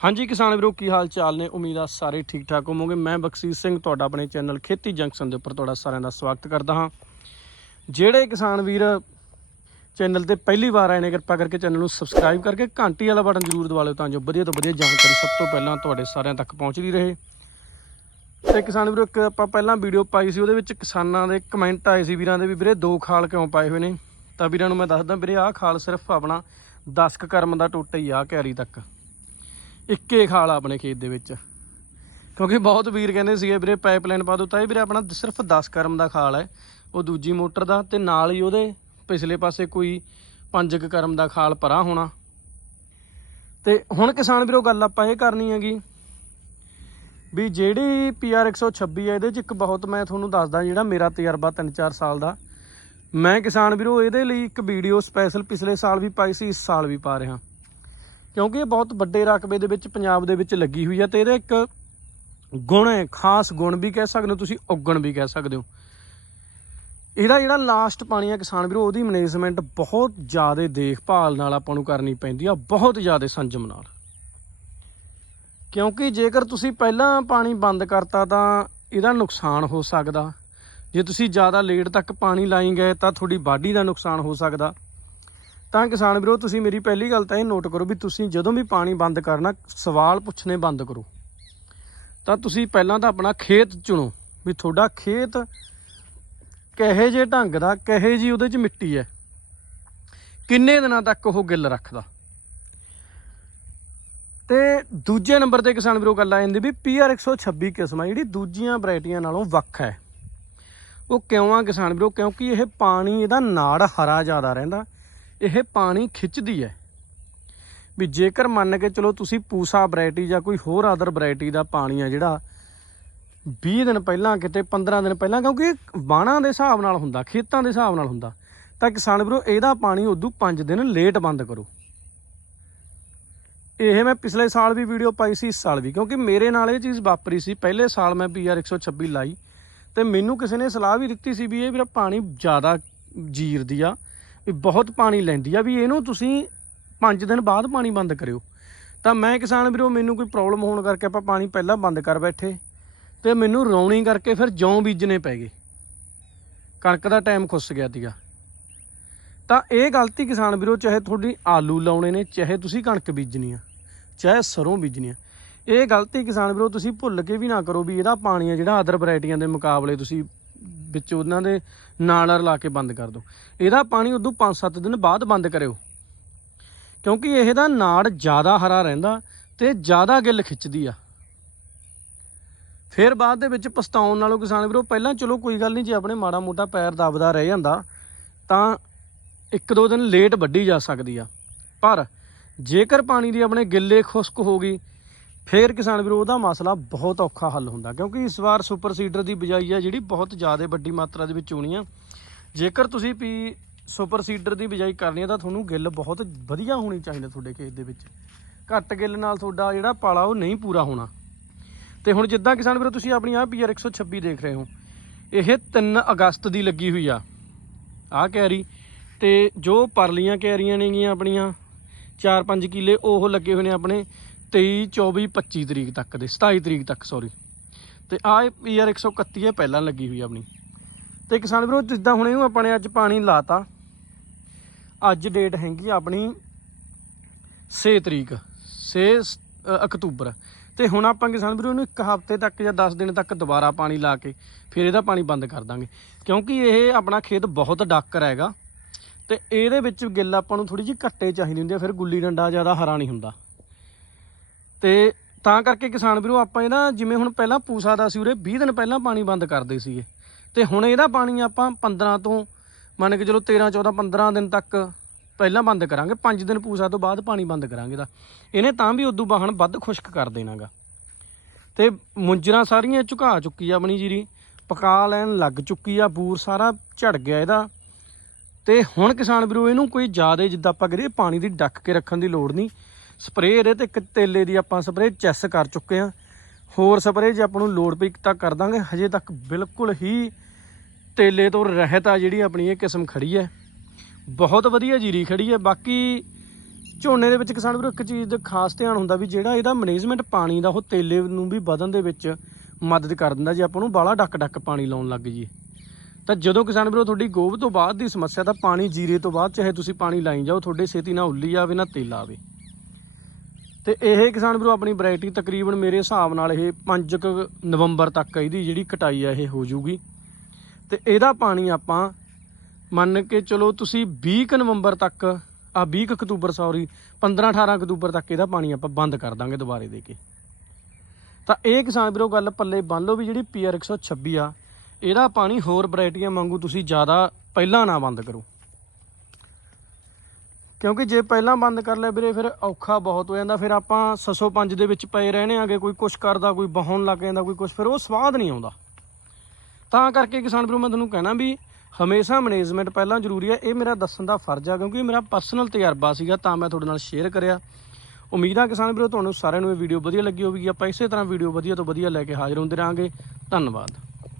ਹਾਂਜੀ ਕਿਸਾਨ ਵੀਰੋ, ਕੀ ਹਾਲ ਚਾਲ ਨੇ? ਉਮੀਦ ਆ ਸਾਰੇ ਠੀਕ ਠਾਕ ਹੋਵੋਗੇ। ਮੈਂ ਬਖਸ਼ੀਸ਼ ਸਿੰਘ, ਤੁਹਾਡਾ ਆਪਣੇ ਚੈਨਲ ਖੇਤੀ ਜੰਕਸ਼ਨ ਦੇ ਉੱਪਰ ਤੁਹਾਡਾ ਸਾਰਿਆਂ ਦਾ ਸਵਾਗਤ ਕਰਦਾ ਹਾਂ। ਜਿਹੜੇ ਕਿਸਾਨ ਵੀਰ ਚੈਨਲ ਤੇ ਪਹਿਲੀ ਵਾਰ ਆਏ ਨੇ, ਕਿਰਪਾ ਕਰਕੇ ਚੈਨਲ ਨੂੰ ਸਬਸਕ੍ਰਾਈਬ ਕਰਕੇ ਘੰਟੀ ਵਾਲਾ ਬਟਨ ਜ਼ਰੂਰ ਦਬਾ ਲਿਓ ਤਾਂ ਜੋ ਵਧੀਆ ਤੋਂ ਵਧੀਆ ਜਾਣਕਾਰੀ ਸਭ ਤੋਂ ਪਹਿਲਾਂ ਤੁਹਾਡੇ ਸਾਰਿਆਂ ਤੱਕ ਪਹੁੰਚਦੀ ਰਹੇ। ਤੇ ਕਿਸਾਨ ਵੀਰੋ, ਇੱਕ ਆਪਾਂ ਪਹਿਲਾਂ ਵੀਡੀਓ ਪਾਈ ਸੀ, ਉਹਦੇ ਵਿੱਚ ਕਿਸਾਨਾਂ ਦੇ ਕਮੈਂਟ ਆਏ ਸੀ ਵੀਰਾਂ ਦੇ ਵੀ, ਵੀਰੇ ਦੋ ਖਾਲ ਕਿਉਂ ਪਾਏ ਹੋਏ ਨੇ? ਤਾਂ ਵੀਰਾਂ ਨੂੰ ਮੈਂ ਦੱਸਦਾ, ਵੀਰੇ ਆਹ ਖਾਲ ਸਿਰਫ ਆਪਣਾ 10 ਕੁ ਕਰਮ ਦਾ ਟੋਟਾ ਹੀ ਆ ਕੈਰੀ ਤੱਕ। ਇੱਕੇ ਖਾਲ ਆ ਆਪਣੇ ਖੇਤ ਦੇ ਵਿੱਚ। ਕਿਉਂਕਿ ਬਹੁਤ ਵੀਰ ਕਹਿੰਦੇ ਸੀਗੇ, ਵੀਰੇ ਪਾਈਪਲਾਈਨ ਪਾ ਦੋ, ਤਾਂ ਇਹ ਵੀਰੇ ਆਪਣਾ ਸਿਰਫ 10 ਕਰਮ ਦਾ ਖਾਲ ਹੈ। ਉਹ ਦੂਜੀ ਮੋਟਰ ਦਾ ਤੇ ਨਾਲ ਹੀ ਉਹਦੇ ਪਿਛਲੇ ਪਾਸੇ ਕੋਈ 5 ਕਰਮ ਦਾ ਖਾਲ ਪਰਾ ਹੋਣਾ। ਤੇ ਹੁਣ ਕਿਸਾਨ ਵੀਰੋ, ਗੱਲ ਆਪਾਂ ਇਹ ਕਰਨੀ ਹੈਗੀ ਵੀ ਜਿਹੜੀ PR 126 ਹੈ, ਇਹਦੇ ਚ ਇੱਕ ਬਹੁਤ ਮੈਂ ਤੁਹਾਨੂੰ ਦੱਸਦਾ ਜਿਹੜਾ ਮੇਰਾ ਤਜਰਬਾ 3-4 ਸਾਲ ਦਾ। ਮੈਂ ਕਿਸਾਨ ਵੀਰੋ, ਇਹਦੇ ਲਈ ਇੱਕ ਵੀਡੀਓ ਸਪੈਸ਼ਲ ਪਿਛਲੇ ਸਾਲ ਵੀ ਪਾਈ ਸੀ, ਇਸ ਸਾਲ ਵੀ ਪਾ ਰਿਹਾ। ਕਿਉਂਕਿ ਇਹ ਬਹੁਤ ਵੱਡੇ ਰਕਬੇ ਦੇ ਵਿੱਚ ਪੰਜਾਬ ਦੇ ਵਿੱਚ ਲੱਗੀ ਹੋਈ ਹੈ ਤੇ ਇਹਦਾ ਇੱਕ ਗੁਣ ਹੈ, ਖਾਸ ਗੁਣ ਵੀ ਕਹਿ ਸਕਦੇ ਹੋ, ਤੁਸੀਂ ਉੱਗਣ ਵੀ ਕਹਿ ਸਕਦੇ ਹੋ। ਇਹਦਾ ਜਿਹੜਾ ਲਾਸਟ ਪਾਣੀ ਹੈ ਕਿਸਾਨ ਵੀਰੋ, ਉਹਦੀ ਮੈਨੇਜਮੈਂਟ ਬਹੁਤ ਜ਼ਿਆਦਾ ਦੇਖਭਾਲ ਨਾਲ ਆਪਾਂ ਨੂੰ ਕਰਨੀ ਪੈਂਦੀ ਆ, ਬਹੁਤ ਜ਼ਿਆਦਾ ਸੰਜਮ ਨਾਲ। ਕਿਉਂਕਿ ਜੇਕਰ ਤੁਸੀਂ ਪਹਿਲਾਂ ਪਾਣੀ ਬੰਦ ਕਰਤਾ ਤਾਂ ਇਹਦਾ ਨੁਕਸਾਨ ਹੋ ਸਕਦਾ। ਜੇ ਤੁਸੀਂ ਜ਼ਿਆਦਾ ਲੇਟ ਤੱਕ ਪਾਣੀ ਲਾਈ ਗਏ ਤਾਂ ਤੁਹਾਡੀ ਬਾਡੀ ਦਾ ਨੁਕਸਾਨ ਹੋ ਸਕਦਾ। ਤਾਂ ਕਿਸਾਨ ਵੀਰੋ, ਤੁਸੀਂ ਮੇਰੀ ਪਹਿਲੀ ਗੱਲ ਤਾਂ ਇਹ ਨੋਟ ਕਰੋ ਵੀ ਤੁਸੀਂ ਜਦੋਂ ਵੀ ਪਾਣੀ ਬੰਦ ਕਰਨਾ, ਸਵਾਲ ਪੁੱਛਣੇ ਬੰਦ ਕਰੋ। ਤਾਂ ਤੁਸੀਂ ਪਹਿਲਾਂ ਤਾਂ ਆਪਣਾ ਖੇਤ ਚੁਣੋ ਵੀ ਤੁਹਾਡਾ ਖੇਤ ਕਹੇ ਜੇ ਢੰਗ ਦਾ, ਕਹੇ ਜੀ ਉਹਦੇ ਚ ਮਿੱਟੀ ਹੈ। ਕਿੰਨੇ ਦਿਨਾਂ ਤੱਕ ਉਹ ਗਿੱਲ ਰੱਖਦਾ? ਤੇ ਦੂਜੇ ਨੰਬਰ ਤੇ ਕਿਸਾਨ ਵੀਰੋ, ਗੱਲ ਆ ਜਾਂਦੀ ਵੀ PR 126 ਕਿਸਮ ਆ ਜਿਹੜੀ ਦੂਜੀਆਂ ਵੈਰਾਈਟੀਆਂ ਨਾਲੋਂ ਵੱਖ ਹੈ। ਉਹ ਕਿਉਂ ਆ ਕਿਸਾਨ ਵੀਰੋ? ਕਿਉਂਕਿ ਇਹ ਪਾਣੀ, ਇਹਦਾ ਨਾੜ ਹਰਾ ਜ਼ਿਆਦਾ ਰਹਿੰਦਾ। ਇਹ ਪਾਣੀ ਖਿੱਚਦੀ ਹੈ। ਵੀ ਜੇਕਰ ਮੰਨ ਕੇ ਚਲੋ ਤੁਸੀਂ ਪੂਸਾ ਵੈਰਾਈਟੀ ਜਾਂ ਕੋਈ ਹੋਰ ਅਦਰ ਵੈਰਾਈਟੀ ਦਾ ਪਾਣੀ ਆ ਜਿਹੜਾ 20 ਦਿਨ ਪਹਿਲਾਂ ਕਿਤੇ 15 ਦਿਨ ਪਹਿਲਾਂ, ਕਿਉਂਕਿ ਇਹ ਬਾਣਾ ਦੇ ਹਿਸਾਬ ਨਾਲ ਹੁੰਦਾ, ਖੇਤਾਂ ਦੇ ਹਿਸਾਬ ਨਾਲ ਹੁੰਦਾ, ਤਾਂ ਕਿਸਾਨ ਵੀਰੋ ਇਹਦਾ ਪਾਣੀ ਉਦੋਂ 5 ਦਿਨ ਲੇਟ ਬੰਦ ਕਰੋ। ਇਹ ਮੈਂ ਪਿਛਲੇ ਸਾਲ ਵੀ ਵੀਡੀਓ ਪਾਈ ਸੀ, ਇਸ ਸਾਲ ਵੀ, ਕਿਉਂਕਿ ਮੇਰੇ ਨਾਲ ਇਹ ਚੀਜ਼ ਵਾਪਰੀ ਸੀ। ਪਹਿਲੇ ਸਾਲ ਮੈਂ PR 126 ਲਾਈ ਤੇ ਮੈਨੂੰ ਕਿਸੇ ਨੇ ਸਲਾਹ ਵੀ ਦਿੱਤੀ ਸੀ ਵੀ ਇਹ ਵੀਰਾ ਪਾਣੀ ਜ਼ਿਆਦਾ ਜੀਰਦੀ ਆ। ਵੀ ਬਹੁਤ ਪਾਣੀ ਲੈਂਦੀ ਆ ਵੀ ਇਹਨੂੰ ਤੁਸੀਂ 5 ਦਿਨ ਬਾਅਦ ਪਾਣੀ ਬੰਦ ਕਰਿਓ। ਤਾਂ ਮੈਂ ਕਿਸਾਨ ਵੀਰੋ, ਮੈਨੂੰ ਕੋਈ ਪ੍ਰੋਬਲਮ ਹੋਣ ਕਰਕੇ ਆਪਾਂ ਪਾਣੀ ਪਹਿਲਾਂ ਬੰਦ ਕਰ ਬੈਠੇ ਤੇ ਮੈਨੂੰ ਰੌਣੀ ਕਰਕੇ ਫਿਰ ਜੌਂ ਬੀਜਣੇ ਪੈ ਗਏ। ਕਣਕ ਦਾ ਟਾਈਮ ਖੁੱਸ ਗਿਆ ਸੀਗਾ। ਤਾਂ ਇਹ ਗਲਤੀ ਕਿਸਾਨ ਵੀਰੋ, ਚਾਹੇ ਤੁਹਾਡੀ ਆਲੂ ਲਾਉਣੇ ਨੇ, ਚਾਹੇ ਤੁਸੀਂ ਕਣਕ ਬੀਜਣੀ ਆ, ਚਾਹੇ ਸਰੋਂ ਬੀਜਣੀ ਆ, ਇਹ ਗਲਤੀ ਕਿਸਾਨ ਵੀਰੋ, ਤੁਸੀਂ ਭੁੱਲ ਕੇ ਵੀ ਨਾ ਕਰੋ ਵੀ ਇਹਦਾ ਪਾਣੀ ਆ ਜਿਹੜਾ ਅਦਰ ਵੈਰਾਈਟੀਆਂ ਦੇ ਮੁਕਾਬਲੇ ਤੁਸੀਂ ਵਿੱਚ ਉਹਨਾਂ ਦੇ ਨਾਲ ਰਲਾ ਕੇ ਬੰਦ ਕਰ ਦਿਓ ਇਹਦਾ ਪਾਣੀ ਉਦੋਂ 5-7 ਦਿਨ ਬਾਅਦ ਬੰਦ ਕਰਿਓ। ਕਿਉਂਕਿ ਇਹਦਾ ਨਾੜ ਜ਼ਿਆਦਾ ਹਰਾ ਰਹਿੰਦਾ ਤੇ ਜ਼ਿਆਦਾ ਗਿੱਲ ਖਿੱਚਦੀ ਆ। ਫਿਰ ਬਾਅਦ ਦੇ ਵਿੱਚ ਪਛਤਾਉਣ ਨਾਲੋਂ ਕਿਸਾਨ ਵੀਰੋ, ਪਹਿਲਾਂ ਚਲੋ ਕੋਈ ਗੱਲ ਨਹੀਂ, ਜੇ ਆਪਣੇ ਮਾੜਾ ਮੋਟਾ ਪੈਰ ਦਬਦਾ ਰਹਿ ਜਾਂਦਾ, ਤਾਂ ਇੱਕ ਦੋ ਦਿਨ ਲੇਟ ਵੱਢੀ ਜਾ ਸਕਦੀ ਆ। ਪਰ ਜੇਕਰ ਪਾਣੀ ਦੀ ਆਪਣੇ ਗਿੱਲੇ ਖੁਸ਼ਕ ਹੋ ਗਈ ਫੇਰ ਕਿਸਾਨ ਵੀਰੋ, ਉਹਦਾ ਮਸਲਾ ਬਹੁਤ ਔਖਾ ਹੱਲ ਹੁੰਦਾ, ਕਿਉਂਕਿ ਇਸ ਵਾਰ ਸੁਪਰ ਸੀਡਰ ਦੀ ਬਿਜਾਈ ਆ ਜਿਹੜੀ ਬਹੁਤ ਜ਼ਿਆਦਾ ਵੱਡੀ ਮਾਤਰਾ ਦੇ ਵਿੱਚ ਹੋਣੀ ਆ। ਜੇਕਰ ਤੁਸੀਂ ਪੀ ਸੁਪਰ ਸੀਡਰ ਦੀ ਬਿਜਾਈ ਕਰਨੀ ਆ, ਤਾਂ ਤੁਹਾਨੂੰ ਗਿੱਲ ਬਹੁਤ ਵਧੀਆ ਹੋਣੀ ਚਾਹੀਦੀ ਤੁਹਾਡੇ ਖੇਤ ਦੇ ਵਿੱਚ। ਘੱਟ ਗਿੱਲ ਨਾਲ ਤੁਹਾਡਾ ਜਿਹੜਾ ਪਾਲਾ, ਉਹ ਨਹੀਂ ਪੂਰਾ ਹੋਣਾ। ਤੇ ਹੁਣ ਜਿੱਦਾਂ ਕਿਸਾਨ ਵੀਰੋ, ਤੁਸੀਂ ਆਪਣੀ ਆਹ PR 126 ਦੇਖ ਰਹੇ ਹੋ। ਇਹ 3 ਅਗਸਤ ਦੀ ਲੱਗੀ ਹੋਈ ਆ, ਆਹ ਕੈਰੀ। ਤੇ ਜੋ ਪਰਲੀਆਂ ਕੈਰੀਆਂ ਨੇਗੀਆਂ ਆਪਣੀਆਂ 4-5 ਕਿੱਲੇ ਉਹ ਲੱਗੇ ਹੋਏ ਨੇ ਆਪਣੇ। 23 24 25 ਤਰੀਕ ਤੱਕ ਦੇ 27 ਤਰੀਕ ਤੱਕ ਸੌਰੀ ਤੇ ਆਹ PR 131 ਇਹ ਪਹਿਲਾਂ ਲੱਗੀ ਹੋਈ ਆਪਣੀ। ਤੇ ਕਿਸਾਨ ਵੀਰੋ, ਜਿੱਦਾਂ ਹੁਣ ਇਹਨੂੰ ਆਪਾਂ ਨੇ ਅੱਜ ਪਾਣੀ ਲਾਤਾ, ਅੱਜ ਡੇਟ ਹੈਗੀ ਆਪਣੀ 6 ਤਰੀਕ 6 ਅਕਤੂਬਰ। ਤੇ ਹੁਣ ਆਪਾਂ ਕਿਸਾਨ ਵੀਰੋ ਇਹਨੂੰ ਇੱਕ ਹਫ਼ਤੇ ਤੱਕ ਜਾਂ 10 ਦਿਨ ਤੱਕ ਦੁਬਾਰਾ ਪਾਣੀ ਲਾ ਕੇ ਫਿਰ ਇਹਦਾ ਪਾਣੀ ਬੰਦ ਕਰ ਦਾਂਗੇ। ਕਿਉਂਕਿ ਇਹ ਆਪਣਾ ਖੇਤ ਬਹੁਤ ਡਾਕਰ ਹੈਗਾ, ਤੇ ਇਹਦੇ ਵਿੱਚ ਗਿੱਲ ਆਪਾਂ ਨੂੰ ਥੋੜੀ ਜਿਹੀ ਘੱਟੇ ਚਾਹੀਦੀ ਹੁੰਦੀ ਹੈ ਫਿਰ ਗੁੱਲੀ ਡੰਡਾ ਜ਼ਿਆਦਾ ਹਰਾ ਨਹੀਂ ਹੁੰਦਾ। ਤੇ ਤਾਂ ਕਰਕੇ ਕਿਸਾਨ ਵੀਰੋ, ਆਪਾਂ ਇਹਦਾ ਜਿਵੇਂ ਹੁਣ ਪਹਿਲਾਂ ਪੂਸਾ ਦਾ ਸੀ ਉਰੇ 20 ਦਿਨ ਪਹਿਲਾਂ ਪਾਣੀ ਬੰਦ ਕਰਦੇ ਸੀਗੇ। ਤੇ ਹੁਣ ਇਹਦਾ ਪਾਣੀ ਆਪਾਂ 15 ਤੋਂ, ਮੰਨ ਕੇ ਚਲੋ 13 14 15 ਦਿਨ ਤੱਕ ਪਹਿਲਾਂ ਬੰਦ ਕਰਾਂਗੇ। 5 ਦਿਨ ਪੂਸਾ ਤੋਂ ਬਾਅਦ ਪਾਣੀ ਬੰਦ ਕਰਾਂਗੇ ਦਾ ਇਹਨੇ ਤਾਂ ਵੀ ਉਦੋਂ ਬਾਹਣ ਵੱਧ ਖੁਸ਼ਕ ਕਰ ਦੇਣਾਗਾ। ਤੇ ਮੁੰਜਰਾ ਸਾਰੀਆਂ ਝੁਕਾ ਚੁੱਕੀ ਆ ਆਪਣੀ ਜੀਰੀ। ਪਕਾ ਲੈਣ ਲੱਗ ਚੁੱਕੀ ਆ, ਬੂਰ ਸਾਰਾ ਝੜ ਗਿਆ ਇਹਦਾ। ਤੇ ਹੁਣ ਕਿਸਾਨ ਵੀਰੋ, ਇਹਨੂੰ ਕੋਈ ਜ਼ਿਆਦਾ ਜਿੱਦਾਂ ਆਪਾਂ ਕਰੀਏ, ਪਾਣੀ ਦੀ ਡੱਕ ਕੇ ਰੱਖਣ ਦੀ ਲੋੜ ਨਹੀਂ। ਸਪਰੇਅ ਇਹਦੇ ਤੇ ਇੱਕ ਤੇਲੇ ਦੀ ਆਪਾਂ ਸਪਰੇਅ ਚੈਸ ਕਰ ਚੁੱਕੇ ਆ ਹੋਰ ਸਪਰੇਅ ਜੇ ਆਪਾਂ ਨੂੰ ਲੋੜ ਪਈ ਤਾਂ ਕਰ ਦਾਂਗੇ। ਹਜੇ ਤੱਕ ਬਿਲਕੁਲ ਹੀ ਤੇਲੇ ਤੋਂ ਰਹਿਤ ਆ ਜਿਹੜੀ ਆਪਣੀ ਇਹ ਕਿਸਮ ਖੜੀ ਹੈ। ਬਹੁਤ ਵਧੀਆ ਜੀਰੀ ਖੜੀ ਹੈ। ਬਾਕੀ ਝੋਨੇ ਦੇ ਵਿੱਚ ਕਿਸਾਨ ਵੀਰੋ, ਇੱਕ ਚੀਜ਼ ਦਾ ਖਾਸ ਧਿਆਨ ਹੁੰਦਾ ਵੀ ਜਿਹੜਾ ਇਹਦਾ ਮੈਨੇਜਮੈਂਟ ਪਾਣੀ ਦਾ ਉਹ ਤੇਲੇ ਨੂੰ ਵੀ ਵਧਣ ਦੇ ਵਿੱਚ ਮਦਦ ਕਰ ਦਿੰਦਾ ਜੇ ਆਪਾਂ ਨੂੰ ਬਾਲਾ ਡੱਕ ਡੱਕ ਪਾਣੀ ਲਾਉਣ ਲੱਗ ਜੀ ਤਾਂ ਜਦੋਂ ਕਿਸਾਨ ਵੀਰੋ, ਤੁਹਾਡੀ ਗੋਭ ਤੋਂ ਬਾਅਦ ਦੀ ਸਮੱਸਿਆ, ਤਾਂ ਪਾਣੀ ਜੀਰੇ ਤੋਂ ਬਾਅਦ ਚਾਹੇ ਤੁਸੀਂ ਪਾਣੀ ਲਾਈ ਜਾਓ, ਤੁਹਾਡੇ ਛੇਤੀ ਨਾ ਉੱਲੀ ਆਵੇ, ਨਾ ਤੇਲ ਆਵੇ। ਤੇ ਇਹ ਕਿਸਾਨ ਵੀਰੋ, ਆਪਣੀ ਵੈਰਾਈਟੀ ਤਕਰੀਬਨ ਮੇਰੇ ਹਿਸਾਬ ਨਾਲ ਇਹ 5 ਨਵੰਬਰ ਤੱਕ ਇਹਦੀ ਜਿਹੜੀ ਕਟਾਈ ਆ, ਇਹ ਹੋ ਜੂਗੀ ਤੇ ਇਹਦਾ ਪਾਣੀ ਆਪਾਂ ਮੰਨ ਕੇ ਚਲੋ ਤੁਸੀਂ 20 ਕੁ ਨਵੰਬਰ ਤੱਕ, ਆ 20 ਕੁ ਅਕਤੂਬਰ ਸੌਰੀ 15 18 ਅਕਤੂਬਰ ਤੱਕ ਇਹਦਾ ਪਾਣੀ ਆਪਾਂ ਬੰਦ ਕਰ ਦਾਂਗੇ ਦੁਬਾਰੇ ਦੇ ਕੇ। ਤਾਂ ਇਹ ਕਿਸਾਨ ਵੀਰੋ, ਗੱਲ ਪੱਲੇ ਬੰਨ ਲਓ ਵੀ ਜਿਹੜੀ ਪੀਆਰ 126 ਆ, ਇਹਦਾ ਪਾਣੀ ਹੋਰ ਵੈਰਾਈਟੀਆਂ ਵਾਂਗੂ ਤੁਸੀਂ ਜ਼ਿਆਦਾ ਪਹਿਲਾਂ ਨਾ ਬੰਦ ਕਰੋ। ਕਿਉਂਕਿ ਜੇ ਪਹਿਲਾਂ ਬੰਦ ਕਰ ਲਿਆ ਵੀਰੇ, ਫਿਰ ਔਖਾ ਬਹੁਤ ਹੋ ਜਾਂਦਾ। ਫਿਰ ਆਪਾਂ 605 ਦੇ ਵਿੱਚ ਪਏ ਰਹਿਣੇ ਆਗੇ, ਕੋਈ ਕੁਛ ਕਰਦਾ, ਕੋਈ ਬਹਾਉਣ ਲੱਗ ਜਾਂਦਾ, ਕੋਈ ਕੁਛ, ਫਿਰ ਉਹ ਸਵਾਦ ਨਹੀਂ ਆਉਂਦਾ। ਤਾਂ ਕਰਕੇ ਕਿਸਾਨ ਵੀਰੋ, ਮੈਂ ਤੁਹਾਨੂੰ ਕਹਿਣਾ ਵੀ ਹਮੇਸ਼ਾ ਮੈਨੇਜਮੈਂਟ ਪਹਿਲਾਂ ਜ਼ਰੂਰੀ ਹੈ। ਇਹ ਮੇਰਾ ਦੱਸਣ ਦਾ ਫਰਜ਼ ਆ, ਕਿਉਂਕਿ ਮੇਰਾ ਪਰਸਨਲ ਤਜਰਬਾ ਸੀਗਾ, ਤਾਂ ਮੈਂ ਤੁਹਾਡੇ ਨਾਲ ਸ਼ੇਅਰ ਕਰਿਆ। ਉਮੀਦ ਆ ਕਿਸਾਨ ਵੀਰੋ, ਤੁਹਾਨੂੰ ਸਾਰਿਆਂ ਨੂੰ ਇਹ ਵੀਡੀਓ ਵਧੀਆ ਲੱਗੀ ਹੋਵੇਗੀ। ਆਪਾਂ ਇਸੇ ਤਰ੍ਹਾਂ ਵੀਡੀਓ ਵਧੀਆ ਤੋਂ ਵਧੀਆ ਲੈ ਕੇ ਹਾਜ਼ਰ ਹੁੰਦੇ ਰਹਾਂਗੇ। ਧੰਨਵਾਦ।